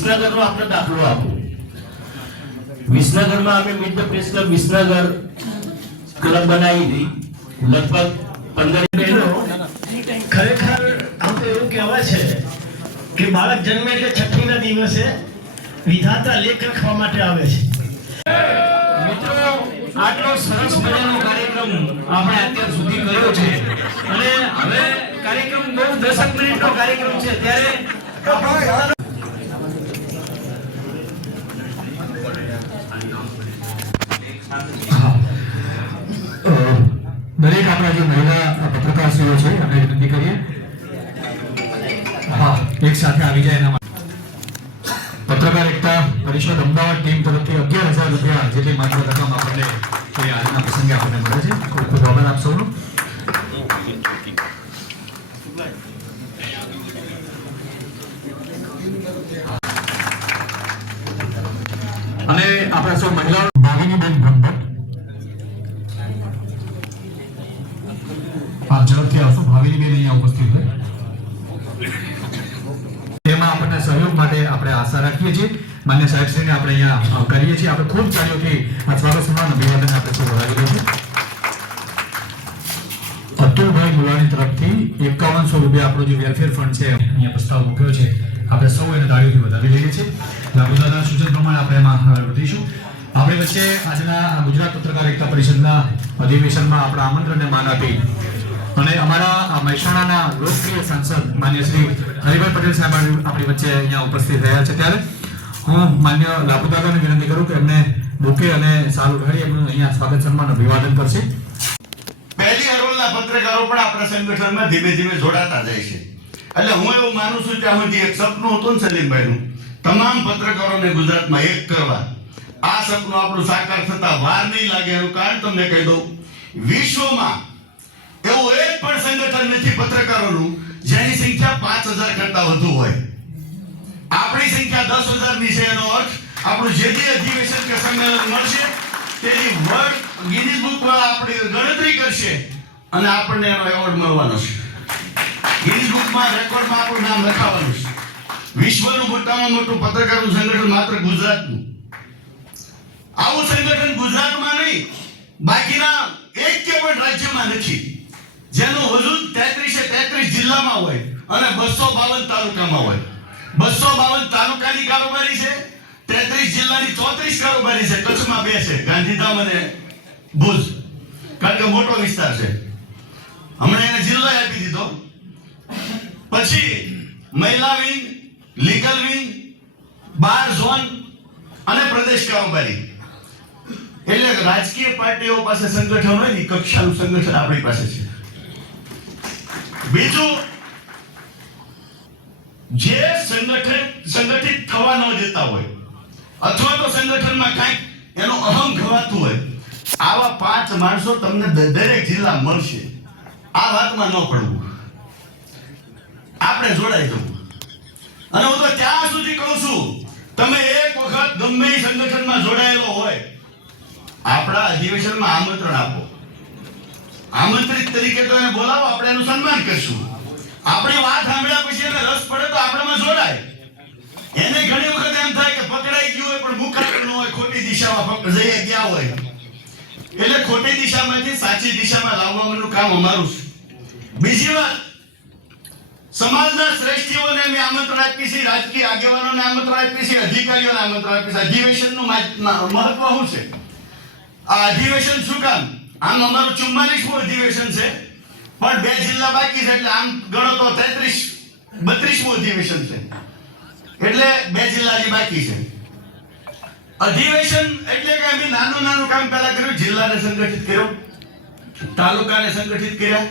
વિસનગરનો આપણે દાખલો આપો. વિસનગરમાં અમે meet the press club Visnagar club બનાવી હતી લગભગ 15 બહેનો. ખરેખર આમ તો એવું કહેવાય છે કે બાળક જન્મે એટલે છઠ્ઠીના દિવસે વિધાતા લેખ લખવા માટે આવે છે. મિત્રો, આટલો સરસ મજાનો કાર્યક્રમ આપણે અત્યાર સુધી કર્યો છે અને હવે કાર્યક્રમ બહુ 10 મિનિટનો કાર્યક્રમ છે ત્યારે દરેક આપણા જે મહિલા પત્રકારશ્રીઓ છે અમે વિનંતી કરીએ એક સાથે આવી જાય એના માટે. પત્રકાર એકતા પરિષદ અમદાવાદ ટીમ તરફથી 11,000 રૂપિયા જેટલી માત્ર રકમ આપણને આજના પ્રસંગે આપણને મળે છે. ખૂબ ખૂબ આભાર આપ સૌનો. અને આપણા સૌ મહિલાઓ ભાવિનીબેન બ્રહ્મભટ્ટ આપ ઝડપથી આવશો. ભાવિનીબેન અહીંયા ઉપસ્થિત છે. તેમાં આપણને સહયોગ માટે આપણે આશા રાખીએ છીએ. માન્ય સાહેબશ્રીને આપણે અહીંયા આવકારીએ છીએ. આપણે ખૂબ ચાલ્યોથી આ સ્વાગત સન્માન અભિવાદન આપણે સૌ વધારેલું છે. અતુલભાઈ મુલાણી તરફથી 5100 રૂપિયા આપણો જે વેલફેર ફંડ છે અહીંયા પ્રસ્તાવ મૂક્યો છે. આપણે સૌ એને તાળીઓથી વધાવી લઈએ છીએ. લાભુદાના સૂચન પ્રમાણે આપણે એમાં વધીશું. આપણે વચ્ચે આજના ગુજરાત પત્રકાર એકતા પરિષદના અધિવેશનમાં આપણા આમંત્રણને માન આપી અને અમારા મહેસાણાના લોકપ્રિય સાંસદ માન્ય શ્રી હરિભાઈ પટેલ સાહેબ આપણી વચ્ચે અહીંયા ઉપસ્થિત રહ્યા છે ત્યારે હું માન્ય લાભુદાદાને વિનંતી કરું કે એમને બુકે અને સાલ ઉઘાડી એમનું અહીંયા સ્વાગત સન્માન અભિવાદન કરશે. પહેલી હરોળના પત્રકારો પણ આપણા સંગઠનમાં ધીમે ધીમે જોડાતા જાય છે. એટલે હું એવું માનું છું ત્યાં સુધી એક સપનું હતું ને સલીમભાઈનું, તમામ પત્રકારોને ગુજરાતમાં એક કરવા. આ સપનું આપણું સાકાર થતા વાર નહીં લાગે એનું કારણ તમને કહી દઉં. વિશ્વમાં એવું એક પણ સંગઠન નથી પત્રકારોનું જેની સંખ્યા 5,000 કરતા વધુ હોય. આપણી સંખ્યા 10,000 ની છે. એનો અર્થ આપણું જે અધિવેશન કે સંમેલન મળશે તેની વર્લ્ડ ગિનીસ બુકમાં આપણી ગણતરી કરશે અને આપણને એનો એવોર્ડ મળવાનો છે. ગિનીસ બુકમાં રેકોર્ડમાં આપણું નામ લખાવાનું છે. વિશ્વનું મોટામાં મોટું પત્રકારનું સંગઠન માત્ર ગુજરાતનું. આવું સંગઠન ગુજરાતમાં નહીં બાકીના એક કે પણ રાજ્યમાં નથી જેનું વજૂદ 33 જિલ્લામાં હોય અને 252 તાલુકામાં હોય. 252 તાલુકાની કારોબારી છે, 33 જિલ્લાની 34 કારોબારી છે. કચ્છમાં 2 છે, ગાંધીધામ અને ભુજ, કારણ કે મોટો વિસ્તાર છે. હમણાં એને જિલ્લો આપી દીધો. પછી મહિલા વિંગ, લીગલ વિંગ, બાર ઝોન અને પ્રદેશ કારોબારી. એટલે રાજકીય પાર્ટીઓ પાસે સંગઠન હોય ને કક્ષાનું સંગઠન આપણી પાસે છે. બીજું, જે સંગઠિત થવા ન દેતા હોય અથવા તો સંગઠનમાં કંઈક એનું અહમ ઘવાતું હોય, આવા 5 માણસો તમને દરેક જિલ્લા મળશે. આ વાતમાં ન પડવું, આપણે જોડાઈ જવું. અને હું તો ત્યાં સુધી કહું છું, તમે એક વખત ગમે એ સંગઠનમાં જોડાયેલો હોય, આપણા અધિવેશનમાં આમંત્રણ આપો. આમંત્રિત તરીકે તો એને બોલાવો, આપણે એનું સન્માન કરશું. આપણી વાત સાંભળ્યા પછી એને રસ પડે તો આપણામાં જોડાય. એને ઘણી વખત એમ થાય કે પકડાઈ ગયું હોય પણ મુખાગ્ર ન હોય, ખોટી દિશામાં જઈ ગયા હોય. એટલે ખોટી દિશામાંથી સાચી દિશામાં લાવવાનું કામ અમારું છે. બીજી વાત, સમાજના શ્રેષ્ઠીઓને અમે આમંત્રણ આપીએ છીએ, રાજકીય આગેવાનોને આમંત્રણ આપીએ છીએ, અધિકારીઓને આમંત્રણ આપીએ છીએ. અધિવેશનનું મહત્વ શું છે? આ અધિવેશન શું કામ? આમ અમારું 44મું અધિવેશન છે પણ 2 જિલ્લા બાકી છે. એટલે આમ ગણો તો 32મું અધિવેશન છે. એટલે 2 જિલ્લા હજી બાકી છે. અધિવેશન એટલે કે અમે નાનું કામ પહેલા કર્યું. જિલ્લાને સંગઠિત કર્યો, તાલુકાને સંગઠિત કર્યા,